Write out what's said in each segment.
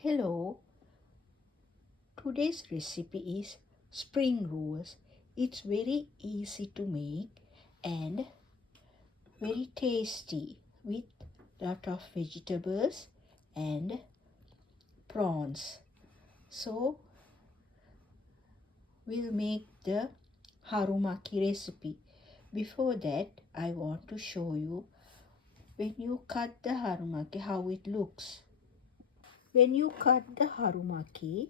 Hello, today's recipe is spring rolls. It's very easy to make and very tasty with lot of vegetables and prawns. So we'll make the harumaki recipe. Before that, I want to show you when you cut the harumaki how it looks. When you cut the harumaki,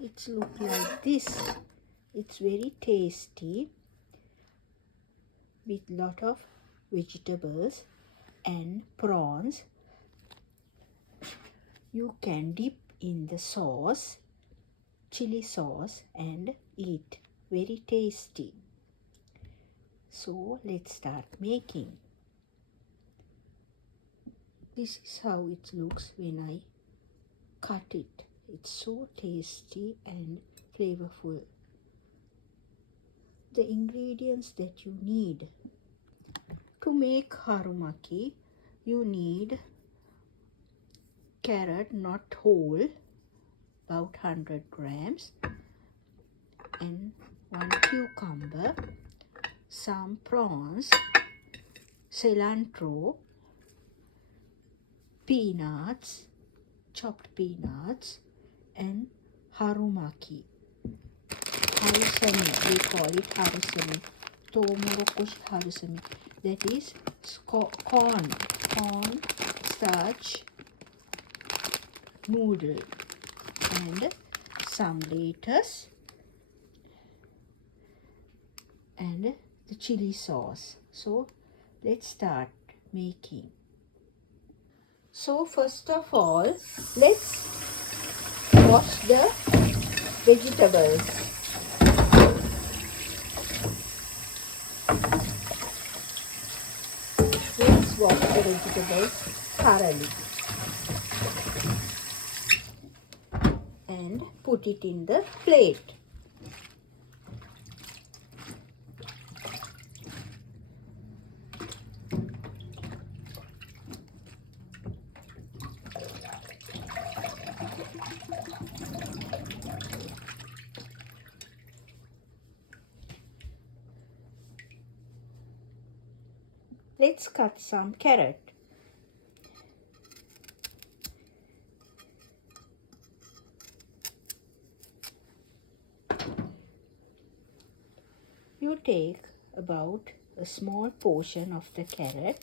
it's look like this. It's very tasty with lot of vegetables and prawns. You can dip in the sauce, chili sauce, and eat. Very tasty. So let's start making. This is how it looks when I cut it. It's so tasty and flavorful. The ingredients that you need to make harumaki, you need carrot not whole, about 100 grams, and 1 cucumber, some prawns, cilantro, peanuts, chopped peanuts, and harumaki. Harusame, we call it harusame. Tomorokoshi harusame. That is corn, starch, noodle, and some lettuce, and the chili sauce. So let's start making. So first of all, let's wash the vegetables. Let's wash the vegetables thoroughly and put it in the plate. Let's cut some carrot. You take about a small portion of the carrot .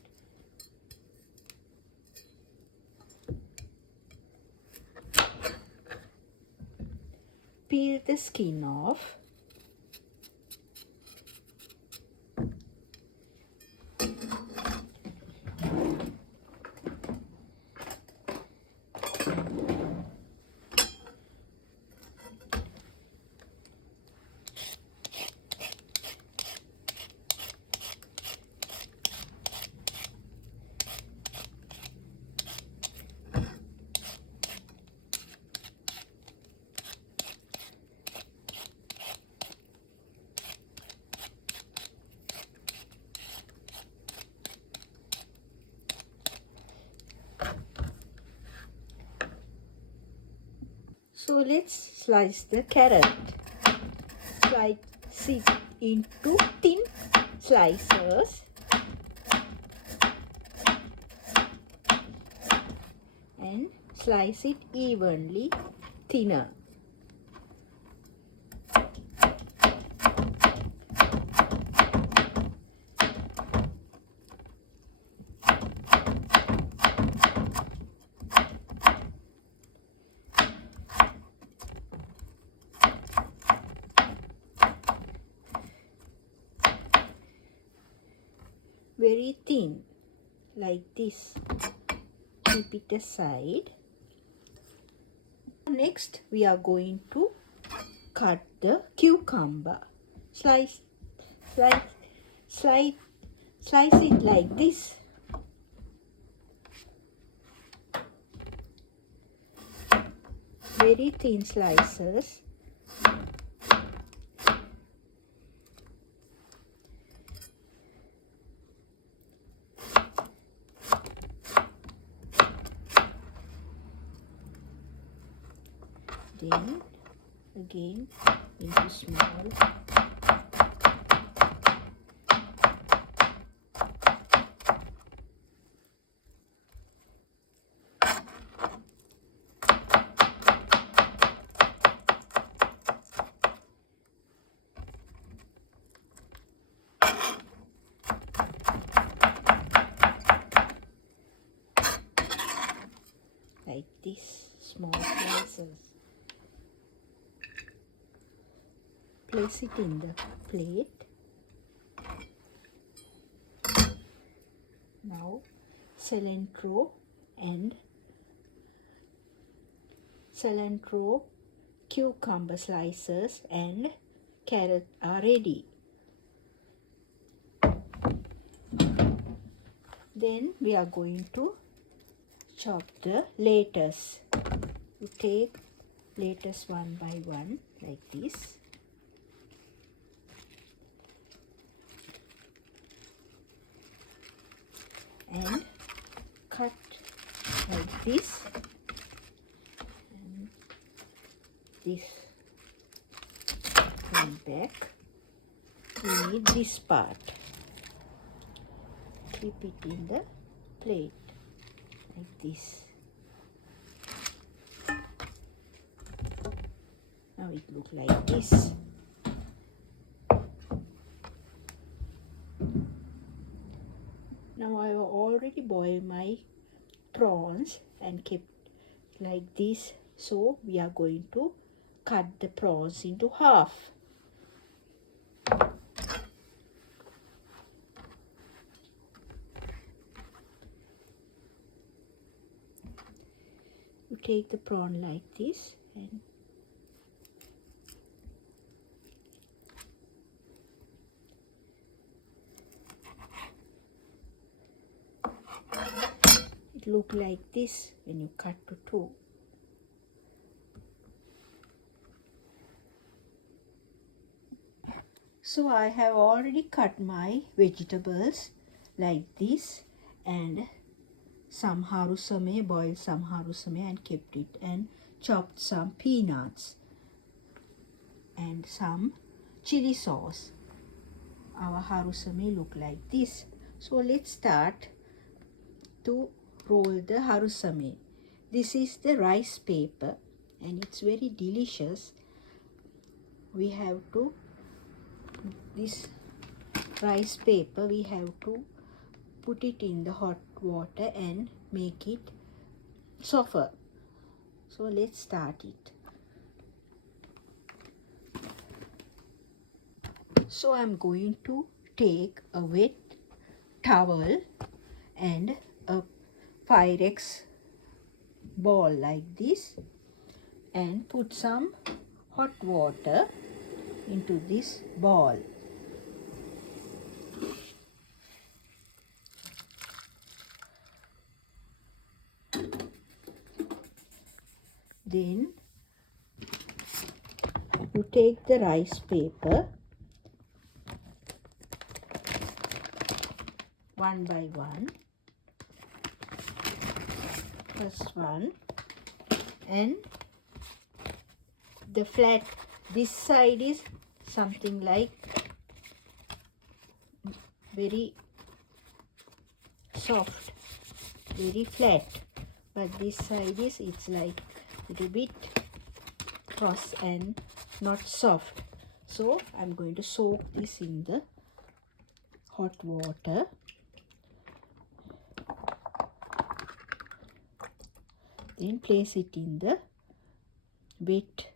Peel the skin off . So let's slice the carrot. Slice it into thin slices and slice it evenly thinner. Very thin, like this. Keep it aside. Next, we are going to cut the cucumber. Slice it like this. Very thin slices. Then again into small. Like this, small slices. Place it in the plate. Now cilantro, cucumber slices and carrot are ready. Then we are going to chop the lettuce. You take lettuce one by one like this. And cut like this and this. Come back. We need this part. Keep it in the plate like this. Now it looks like this. Now I have already boiled my prawns and kept like this. So we are going to cut the prawns into half. You take the prawn like this and it looks like this when you cut to two. So I have already cut my vegetables like this and some harusame, boiled some harusame and kept it, and chopped some peanuts and some chili sauce. Our harusame look like this. So let's start to roll the harusame. This is the rice paper and it's very delicious. We have to, this rice paper, we have to put it in the hot water and make it softer. So let's start it. So I'm going to take a wet towel and a Pyrex ball like this and put some hot water into this ball. Then you take the rice paper one by one. First one, and the flat, this side is something like very soft, very flat, but this side is, it's like a little bit cross and not soft. So I'm going to soak this in the hot water. Then place it in the wet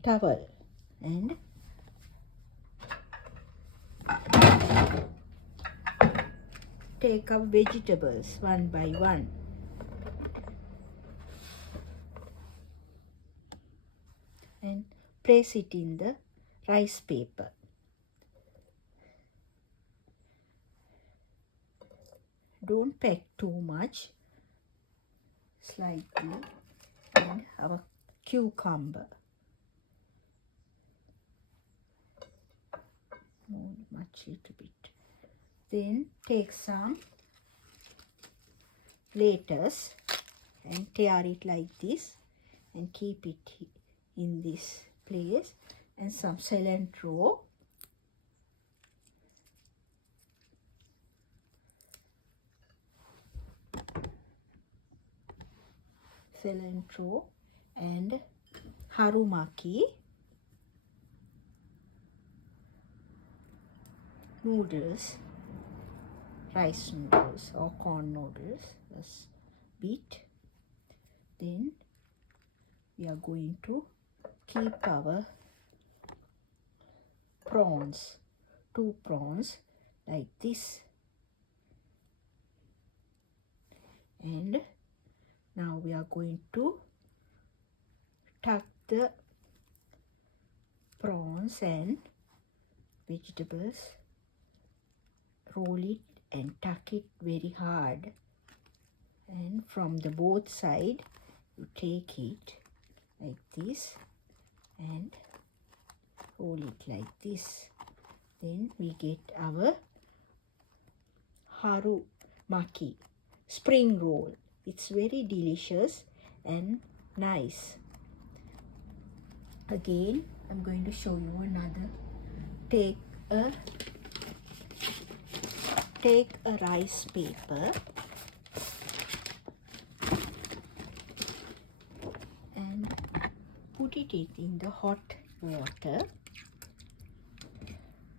towel and take up vegetables one by one. And place it in the rice paper. Don't pack too much, slightly, and our cucumber. Not much, little bit. Then take some lettuce and tear it like this and keep it in this place, and some cilantro, and harumaki noodles, rice noodles or corn noodles, just beat. Then we are going to keep our prawns, 2 prawns like this, and now we are going to tuck the prawns and vegetables, roll it and tuck it very hard, and from the both side you take it like this and roll it like this. Then we get our harumaki spring roll. It's very delicious and nice. Again, I'm going to show you another. Take a rice paper and put it in the hot water.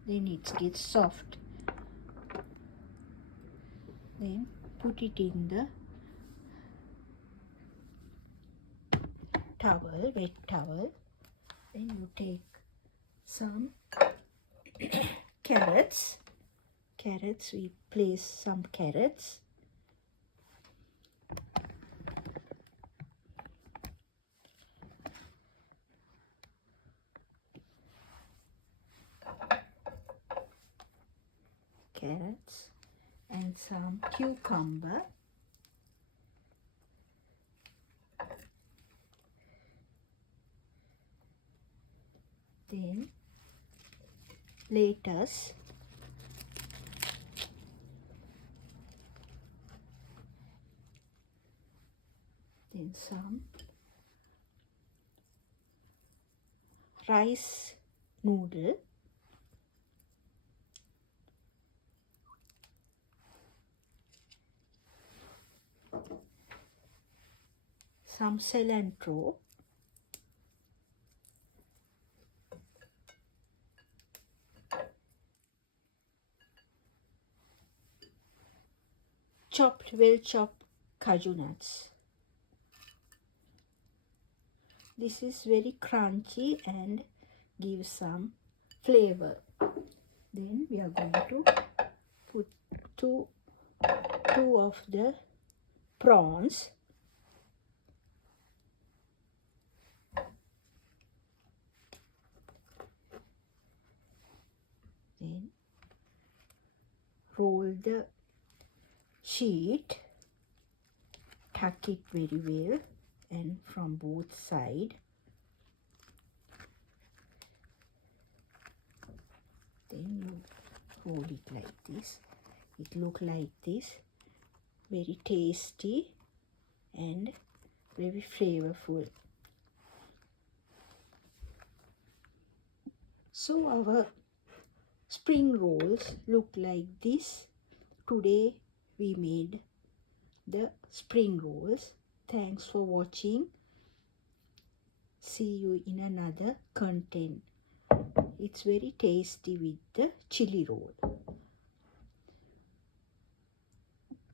Then it gets soft. Then put it in the towel, wet towel. Then you take some carrots. We place some carrots. And some cucumber. Then lettuce. Then some rice noodle. Some cilantro. Well chopped cashew nuts. This is very crunchy and gives some flavor. Then we are going to put two of the prawns. Then roll the sheet, tuck it very well, and from both sides. Then you roll it like this. It look like this. Very tasty and very flavorful. So our spring rolls look like this. Today we made the spring rolls. Thanks for watching. See you in another content. It's very tasty with the chili roll.